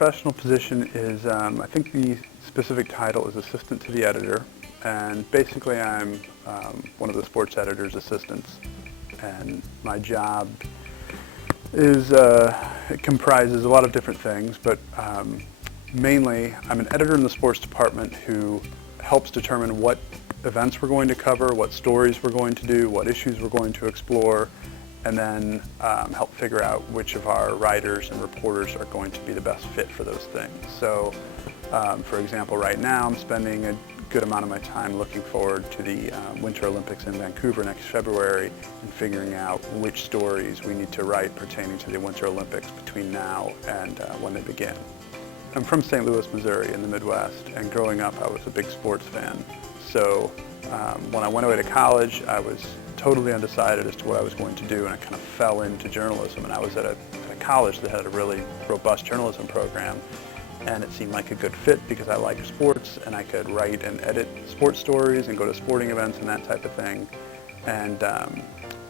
professional position is, I think the specific title is assistant to the editor, and basically I'm one of the sports editor's assistants, and my job is, it comprises a lot of different things, but mainly I'm an editor in the sports department who helps determine what events we're going to cover, what stories we're going to do, what issues we're going to explore, and then help figure out which of our writers and reporters are going to be the best fit for those things. So, for example, right now I'm spending a good amount of my time looking forward to the Winter Olympics in Vancouver next February and figuring out which stories we need to write pertaining to the Winter Olympics between now and when they begin. I'm from St. Louis, Missouri in the Midwest, and growing up I was a big sports fan. So when I went away to college, I was totally undecided as to what I was going to do, and I kind of fell into journalism. And I was at a college that had a really robust journalism program, and it seemed like a good fit because I like sports and I could write and edit sports stories and go to sporting events and that type of thing. And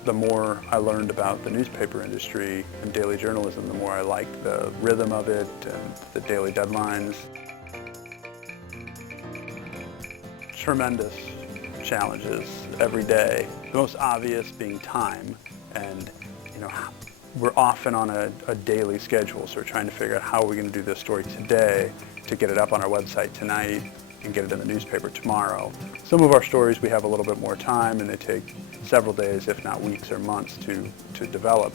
the more I learned about the newspaper industry and daily journalism, the more I liked the rhythm of it and the daily deadlines. Tremendous challenges every day. The most obvious being time, and we're often on a daily schedule, so we're trying to figure out how we're going to do this story today to get it up on our website tonight and get it in the newspaper tomorrow. Some of our stories we have a little bit more time and they take several days, if not weeks or months to develop.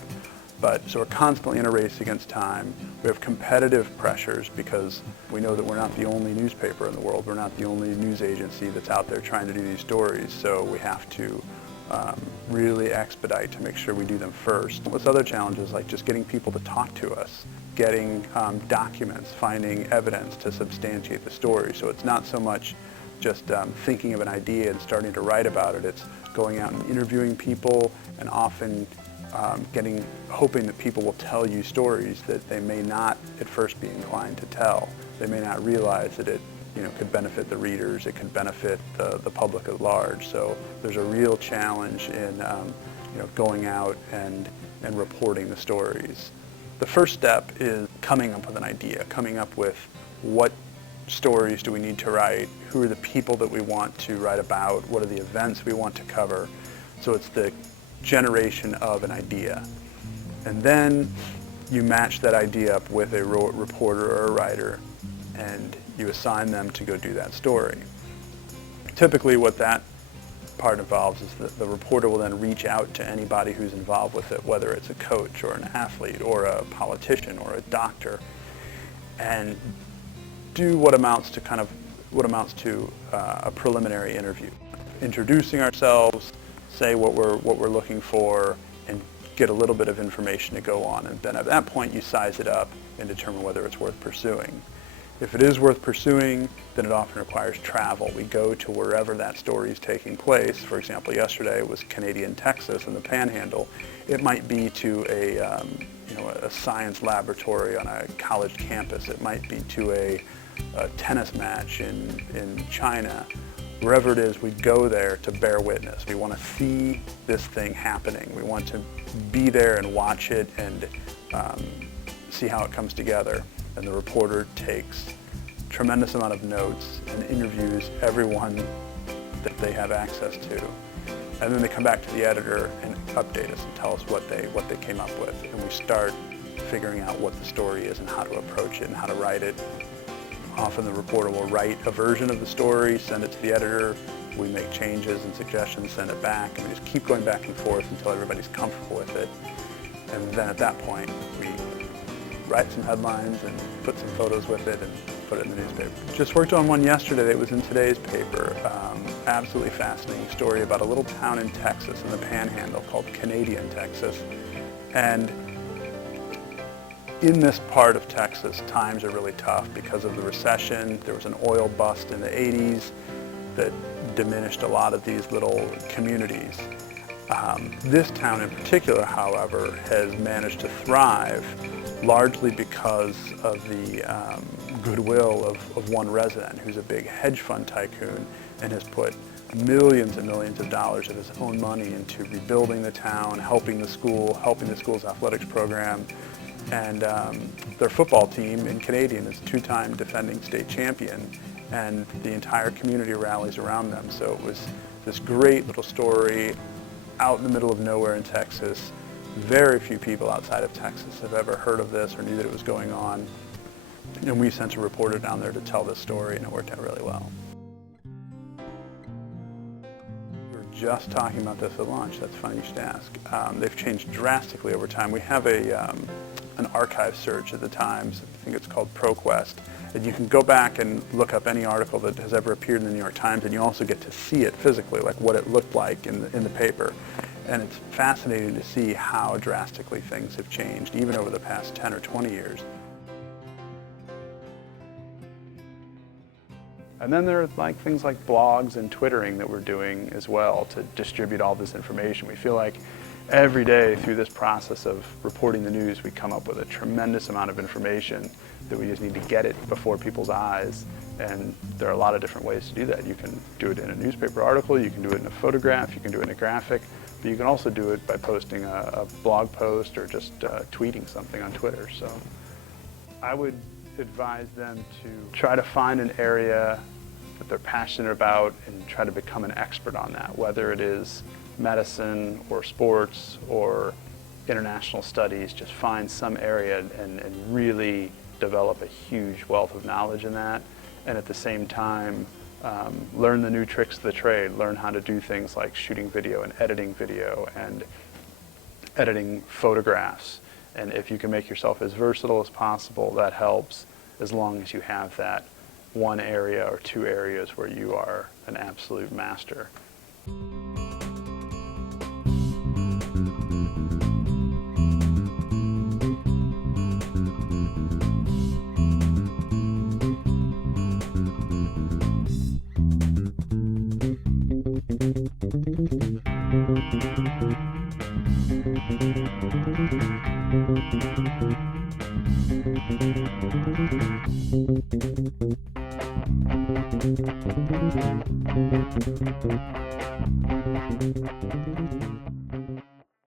So we're constantly in a race against time. We have competitive pressures because we know that we're not the only newspaper in the world. We're not the only news agency that's out there trying to do these stories. So we have to really expedite to make sure we do them first. With other challenges like just getting people to talk to us, getting documents, finding evidence to substantiate the story. So it's not so much just thinking of an idea and starting to write about it. It's going out and interviewing people, and often hoping that people will tell you stories that they may not at first be inclined to tell. They may not realize that it could benefit the readers, it could benefit the public at large. So there's a real challenge in going out and reporting the stories. The first step is coming up with an idea, coming up with what stories do we need to write, who are the people that we want to write about, what are the events we want to cover. So it's the generation of an idea. And then you match that idea up with a reporter or a writer, and you assign them to go do that story. Typically what that part involves is that the reporter will then reach out to anybody who's involved with it, whether it's a coach or an athlete or a politician or a doctor, and do what amounts to a preliminary interview. Introducing ourselves, say what we're looking for, and get a little bit of information to go on. And then at that point you size it up and determine whether it's worth pursuing. If it is worth pursuing, then it often requires travel. We go to wherever that story is taking place. For example, yesterday it was Canadian Texas in the Panhandle. It might be to a science laboratory on a college campus. It might be to a tennis match in China. Wherever it is, we go there to bear witness. We want to see this thing happening. We want to be there and watch it and see how it comes together. And the reporter takes a tremendous amount of notes and interviews everyone that they have access to. And then they come back to the editor and update us and tell us what they came up with. And we start figuring out what the story is and how to approach it and how to write it. Often the reporter will write a version of the story, send it to the editor. We make changes and suggestions, send it back, and we just keep going back and forth until everybody's comfortable with it. And then at that point, we write some headlines and put some photos with it and put it in the newspaper. Just worked on one yesterday that was in today's paper. Absolutely fascinating story about a little town in Texas in the Panhandle called Canadian Texas. And in this part of Texas, times are really tough because of the recession. There was an oil bust in the 80s that diminished a lot of these little communities. This town in particular, however, has managed to thrive largely because of the goodwill of one resident who's a big hedge fund tycoon and has put millions and millions of dollars of his own money into rebuilding the town, helping the school's athletics program, and their football team in Canadian is two-time defending state champion, and the entire community rallies around them. So it was this great little story out in the middle of nowhere in Texas. Very few people outside of Texas have ever heard of this or knew that it was going on. And we sent a reporter down there to tell this story, and it worked out really well. We were just talking about this at lunch. That's funny you should ask. They've changed drastically over time. We have an archive search at the Times. I think it's called ProQuest. And you can go back and look up any article that has ever appeared in the New York Times, and you also get to see it physically, like what it looked like in the paper. And it's fascinating to see how drastically things have changed, even over the past 10 or 20 years. And then there are things like blogs and Twittering that we're doing as well to distribute all this information. We feel like every day through this process of reporting the news, we come up with a tremendous amount of information that we just need to get it before people's eyes. And there are a lot of different ways to do that. You can do it in a newspaper article, you can do it in a photograph, you can do it in a graphic, but you can also do it by posting a blog post or just tweeting something on Twitter. So I would advise them to try to find an area that they're passionate about and try to become an expert on that, whether it is medicine or sports or international studies. Just find some area and really develop a huge wealth of knowledge in that, and at the same time learn the new tricks of the trade, learn how to do things like shooting video and editing photographs. And if you can make yourself as versatile as possible, that helps, as long as you have that one area or two areas where you are an absolute master.